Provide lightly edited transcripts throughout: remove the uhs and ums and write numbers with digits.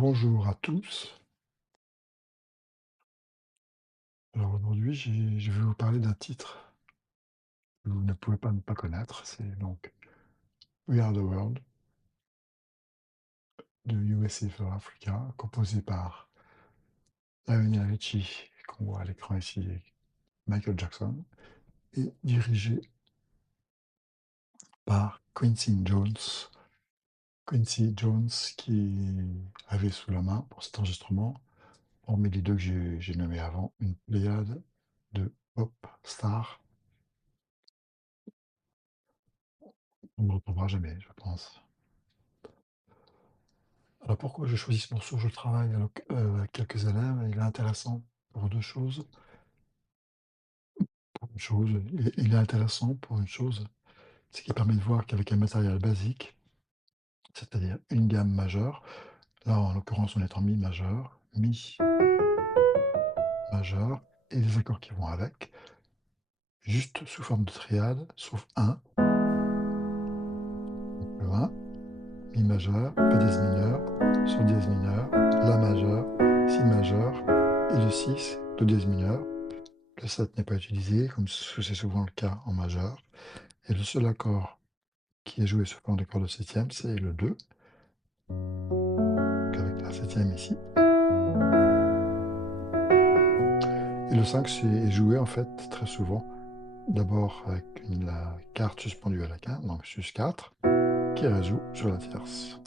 Bonjour à tous. Alors aujourd'hui, je vais vous parler d'un titre que vous ne pouvez pas ne pas connaître. C'est donc We Are the World de USA for Africa, composé par Lionel Richie, qu'on voit à l'écran ici, et Michael Jackson, et dirigé par Quincy Jones. Quincy Jones qui avait sous la main pour cet enregistrement, parmi les deux que j'ai nommés avant, une pléiade de pop stars. On ne le retrouvera jamais, je pense. Alors pourquoi je choisis ce morceau? Je le travaille avec quelques élèves et il est intéressant pour 2 choses. Pour une chose, il est intéressant pour une chose, c'est qu'il permet de voir qu'avec un matériel basique, c'est-à-dire une gamme majeure, là en l'occurrence on est en mi majeur, mi majeur et les accords qui vont avec, juste sous forme de triade, sauf un, le 1, mi majeur, fa dièse mineur, sol dièse mineur, la majeur, si majeur et le 6, do dièse mineur. Le 7 n'est pas utilisé, comme c'est souvent le cas en majeur. Et le seul accord qui est joué sous forme d'accord de septième, c'est le 2, avec la septième ici. Et le 5 est joué en fait très souvent, d'abord avec la carte suspendue à la quinte, donc sus 4, qui résout sur la tierce.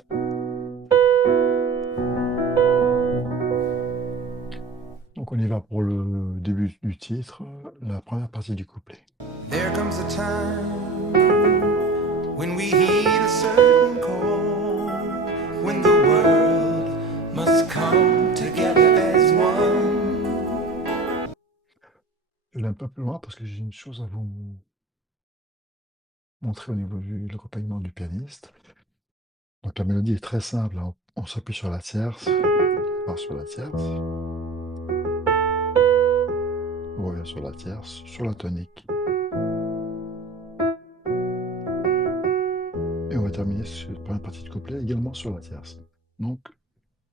Donc on y va pour le début du titre, la première partie du couplet. There comes a time when we heed a certain call, when the world must come together as one. Je vais un peu plus loin parce que j'ai une chose à vous montrer au niveau de l'accompagnement du pianiste. Donc la mélodie est très simple, hein. On s'appuie sur la tierce, on part sur la tierce, on revient sur la tierce, sur la tonique. Et on va terminer cette première partie de couplet également sur la tierce. Donc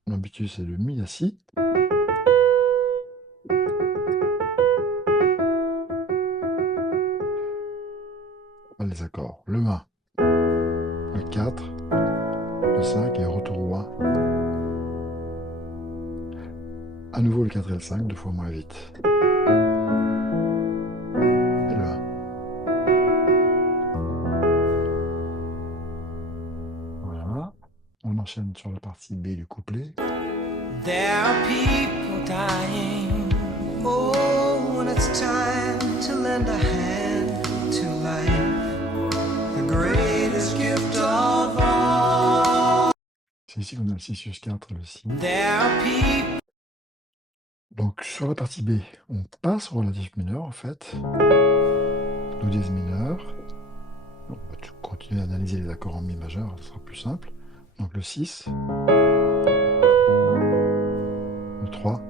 l'habitude c'est le mi à si. Les accords, le 1, le 4, le 5 et retour au 1. À nouveau le 4 et le 5, deux fois moins vite. Et le 1. Voilà. On enchaîne sur la partie B du couplet. There are people dying. Oh, when it's time to lend a hand to life, the greatest gift of all. C'est ici qu'on a le 6 sus 4 et le si. There are people. Donc sur la partie B, on passe au relatif mineur en fait. Do dièse mineur. On va continuer à analyser les accords en mi majeur, ce sera plus simple. Donc le 6, le 3,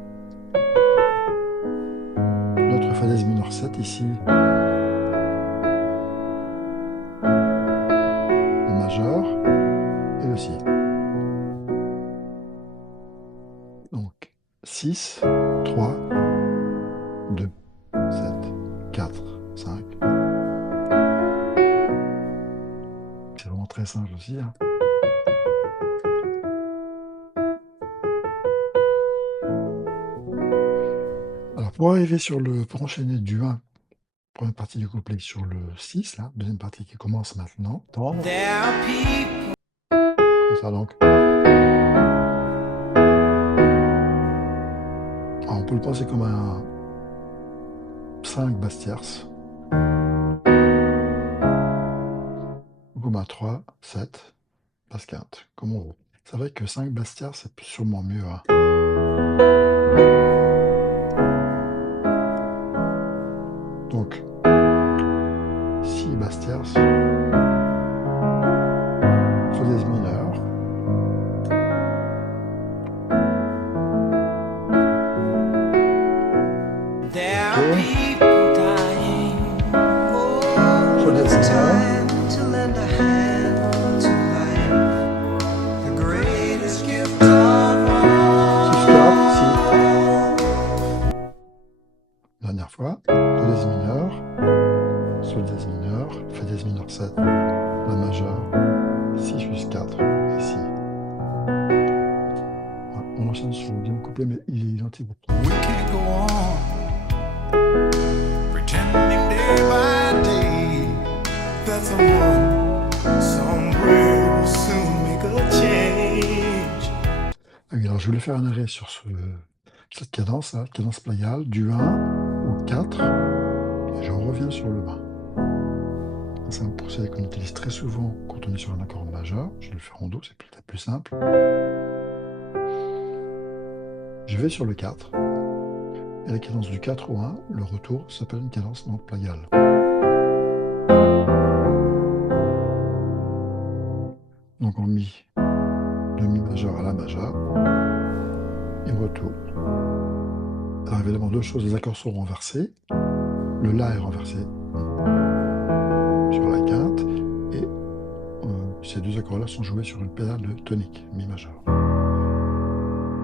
notre fa dièse mineur 7 ici, le majeur et le si. Donc 6, 3, 2, 7, 4, 5. C'est vraiment très simple aussi, hein. Alors pour arriver pour enchaîner du 1, première partie du couplet sur le 6, là, deuxième partie qui commence maintenant. Comme ça donc. Alors, on peut le penser comme un 5 basse tierce. Ou comme un 3, 7, basse quinte, comme on veut. C'est vrai que 5 basse tierce, c'est sûrement mieux, hein. Donc, si basse tierce, sol dièse mineur, sol dièse mineur, fois, do dièse mineur, sol dièse mineur, fa dièse mineur 7, la majeure, si sus 4, et si. Voilà, on enchaîne sur le deuxième couplet, mais il est identique. We can't go on pretending day by day that someone somewhere will soon make a change. Ah oui, alors je voulais faire un arrêt sur cette cadence, là, cadence playale, du 1 au 4, et je reviens sur le 1. C'est un procédé qu'on utilise très souvent quand on est sur un accord majeur. Je vais le faire en do, c'est peut-être plus simple. Je vais sur le 4, et la cadence du 4 au 1, le retour s'appelle une cadence donc playale. Donc on mi de mi majeur à la majeure, et retour. Alors évidemment, deux choses, les accords sont renversés, le La est renversé sur la quinte, et ces deux accords-là sont joués sur une pédale de tonique, mi majeur.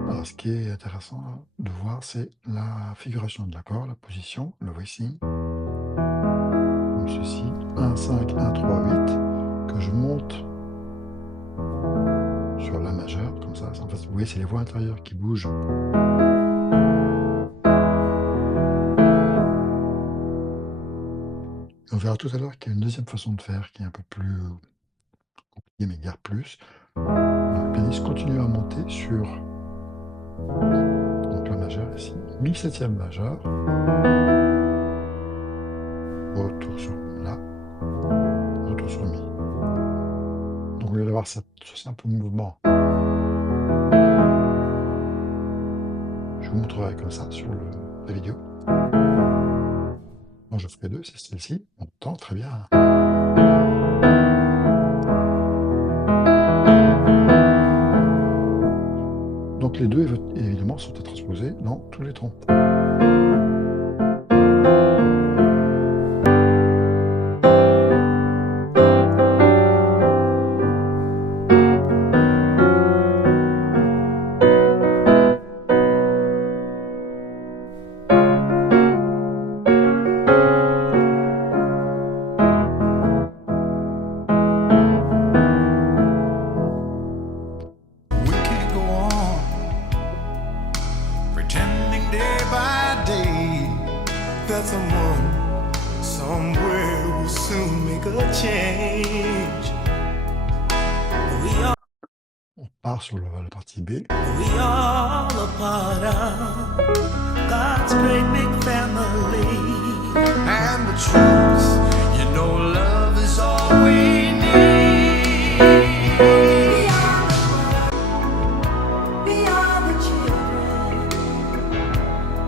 Alors ce qui est intéressant de voir, c'est la figuration de l'accord, la position, le voicing, comme ceci, 1, 5, 1, 3, 8, que je monte sur la majeure, comme ça. En fait, vous voyez, c'est les voix intérieures qui bougent. On verra tout à l'heure qu'il y a une deuxième façon de faire qui est un peu plus compliquée, mais guère plus. Le pianiste continue à monter sur donc la majeure ici, mi septième majeur, retour sur la, retour sur mi. Donc au lieu d'avoir ce simple mouvement, je vous montrerai comme ça sur la vidéo. Moi je ferai deux, c'est celle-ci, on entend très bien. Donc les deux évidemment sont à transposer dans tous les tons. That someone somewhere will soon make a change. On part sur la partie B. We all a part of God's great big family. And the truth, you know, love is all we need. We are the children.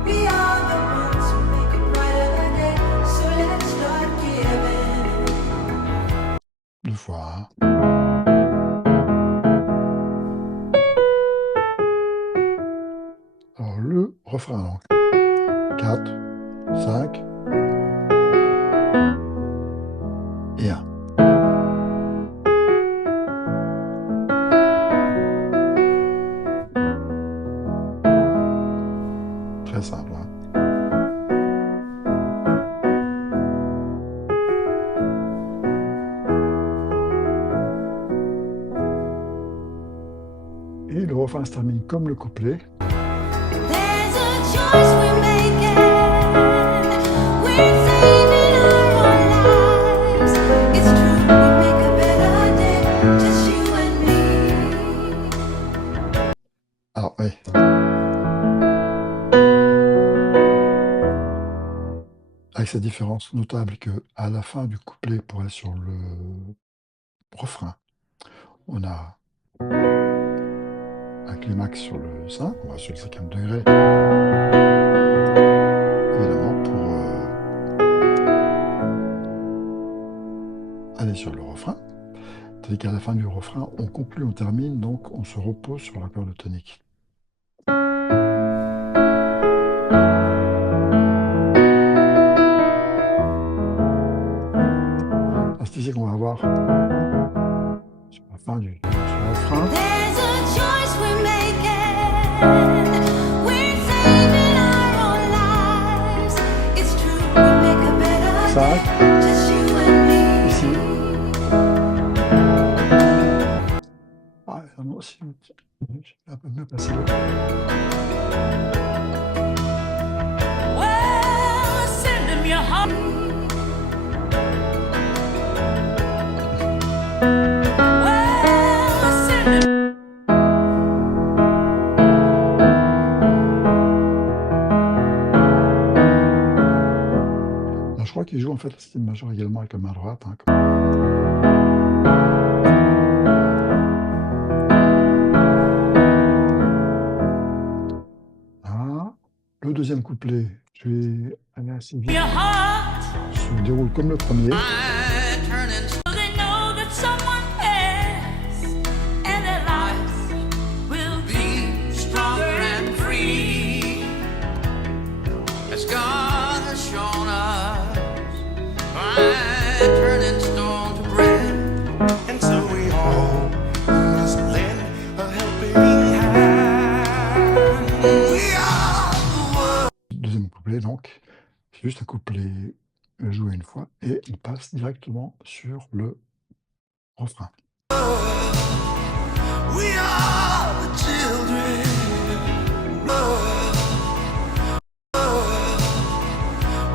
We are the ones who make a brighter day. So let's start giving. Deux fois. Alors le refrain, donc 4, 5 et 1. Très simple. Hein. Et le refrain se termine comme le couplet. Alors, oui. Avec cette différence notable que à la fin du couplet, pour aller sur le refrain, on a un climax sur le 5, on va sur le 5e degré, évidemment, pour aller sur le refrain. Tandis qu'à la fin du refrain, on conclut, on termine, donc on se repose sur l'accord de tonique. C'est ici qu'on va avoir sur la fin du refrain. si beau. Well, send him your heart. Well, send him. Alors, je crois qu'il joue en fait la septième majeure également avec la main droite. Hein, Ah, le deuxième couplet, je vais aller assez vite, Your heart. se déroule comme le premier. I turn into they know that someone cares, and their lives will be stronger and free, as God has shown us. I turn in stone to bread, and so we all must lend a helping hand. We are the world. Deuxième couplet, donc, c'est juste un couplet joué une fois et on passe directement sur le refrain. We are the children.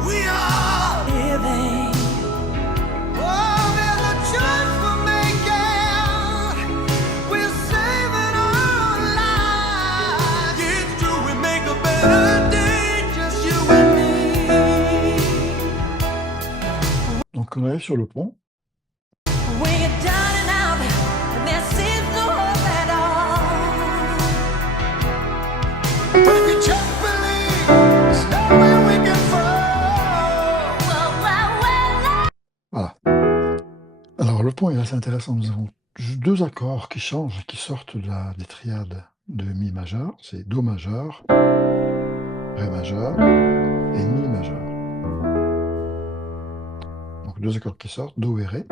We are living. Oh, there's a choice we're making. We're saving our lives. It's true, we make a better day, just you and me. Donc on arrive sur le pont. When you're down and out, and there seems no hope at all. But if you just believe, there's nowhere we can fall. Voilà. Alors le pont est assez intéressant. Nous avons deux accords qui changent, qui sortent des triades de Mi majeur. C'est Do majeur, Ré majeur et Mi majeur. Donc deux accords qui sortent, Do et Ré.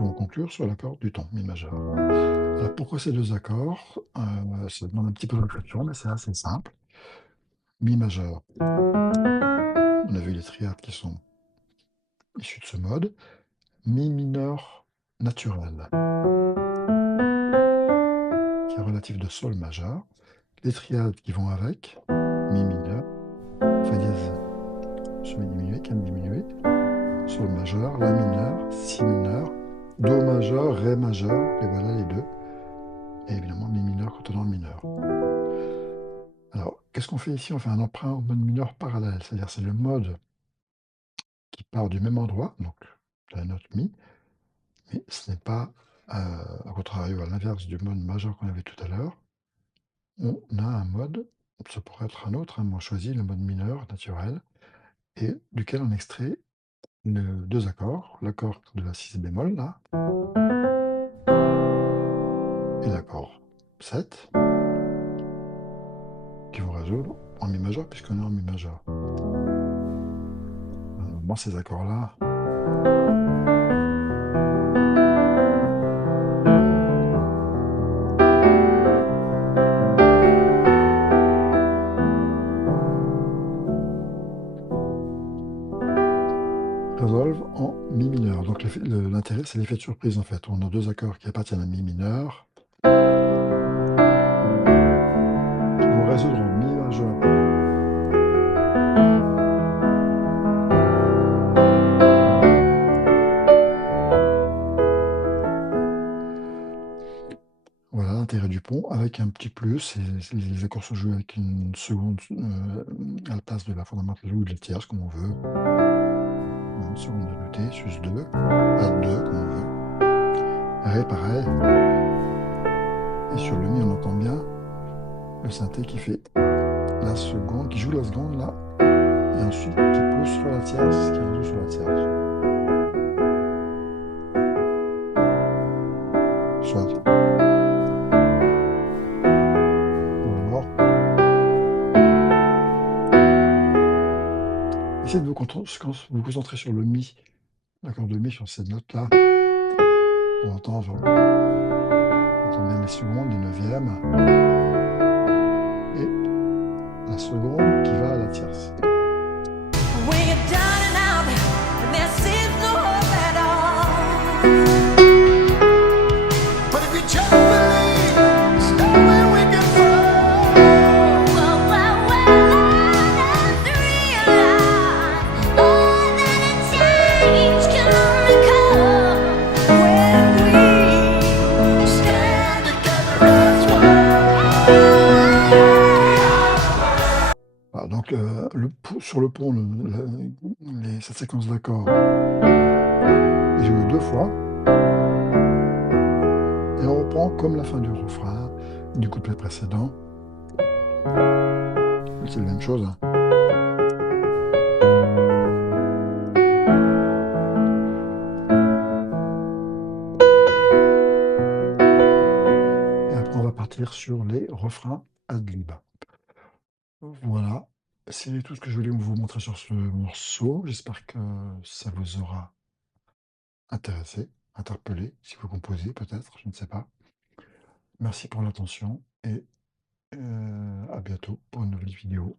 On va conclure sur l'accord du ton, Mi majeur. Alors pourquoi ces deux accords? Ça demande un petit peu de réflexion, mais c'est assez simple. Mi majeur. On a vu les triades qui sont issues de ce mode. Mi mineur naturel, qui est relatif de Sol majeur. Les triades qui vont avec, Mi mineur, Fa dièse, Sol diminué, Cam diminué, Sol majeur, La mineur, Si mineur, Do majeur, Ré majeur, et voilà les deux. Et évidemment Mi mineur quand on est en mineur. Alors, qu'est-ce qu'on fait ici? On fait un emprunt au mode mineur parallèle, c'est-à-dire c'est le mode qui part du même endroit, donc la note Mi, mais ce n'est pas, à contrario, à l'inverse du mode majeur qu'on avait tout à l'heure. On a un mode, ça pourrait être un autre, hein, moi je choisis le mode mineur naturel, et duquel on extrait deux accords, l'accord de la 6 bémol là, et l'accord 7, qui vont résoudre en Mi majeur puisqu'on est en Mi majeur. Bon, ces accords-là, résolvent en Mi mineur. Donc l'intérêt, c'est l'effet de surprise en fait. On a deux accords qui appartiennent à Mi mineur, qui vont résoudre en Mi majeur. Voilà l'intérêt du pont, avec un petit plus, les accords se jouent avec une seconde à la place de la fondamentale ou de la tierce, comme on veut. Une seconde de T, sus 2, A2, comme on veut. Ré, pareil. Et sur le Mi, on entend bien le synthé qui fait la seconde, qui joue la seconde là, et ensuite qui pousse sur la tierce, qui résout sur la tierce. Soit. Essayez de vous concentrer sur le Mi, l'accord de Mi, sur cette note-là. On entend bien les secondes, les neuvièmes, et la seconde qui va à la tierce. But if you just believe, Donc sur le pont, cette séquence d'accords est jouée 2 fois et on reprend comme la fin du refrain du couplet précédent. C'est la même chose, hein. Et après on va partir sur les refrains ad lib. Voilà, c'est tout ce que je voulais vous montrer sur ce morceau. J'espère que ça vous aura intéressé, interpellé, si vous composez peut-être, je ne sais pas. Merci pour l'attention et à bientôt pour une nouvelle vidéo.